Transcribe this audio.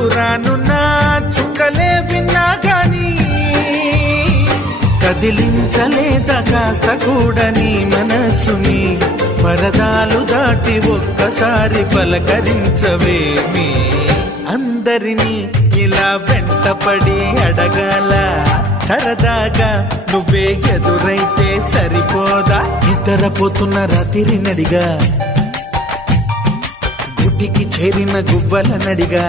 దూరానున్న చుక్కలే విన్నా గాని కదిలించలేద కాస్త కూడా నీ మనసుని పరదాలు దాటి ఒక్కసారి పలకరించవేమి అందరినీ ఇలా వెంటపడి అడగాల సరదాగా నువ్వే ఎదురైతే సరిపోదా నిద్రపోతున్న రాత్రి నడిగా గుడికి చేరిన గువ్వల నడిగా